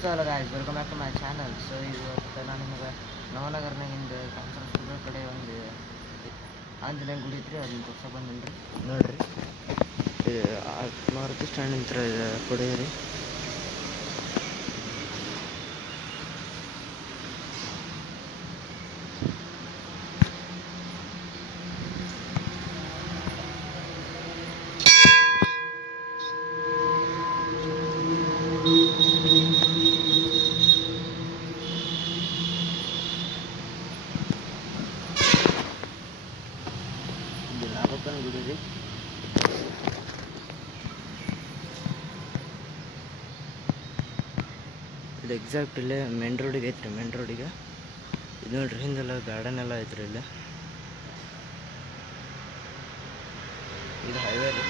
So hello guys, welcome back to my channel. So ಇವತ್ತು ನಾನು ನಿಮಗೆ ನವನಗರ್ನಾಗಿಂದ ಕಾನ್ಸರ್ಸ್ಗಳ ಕಡೆ ಒಂದು ಆಂಜನೇಯ ಗುಡಿ ಐತ್ರಿ, ಅದನ್ನ ತೋರ್ಸಕ್ಕೆ ಬಂದಿನಿ ರೀ. ನೋಡಿರಿ, ಮಾರುತಿ ಸ್ಟ್ಯಾಂಡ್ ನಿಂತ್ರ ಕೊಡಿ ರೀ. ಇದು ನಾಗಪ್ಪನ ಗುಡಿ ರೀ. ಇದು ಎಕ್ಸಾಕ್ಟ್ ಇಲ್ಲೇ ಮೇನ್ ರೋಡಿಗೆ ಐತ್ರಿ. ಮೇನ್ ರೋಡಿಗೆ ಇದು ನೋಡ್ರಿ, ಹಿಂದೆಲ್ಲ ಗಾರ್ಡನ್ ಎಲ್ಲ ಐತ್ರಿ. ಇಲ್ಲೇ ಇದು ಹೈವೇ ರೀ.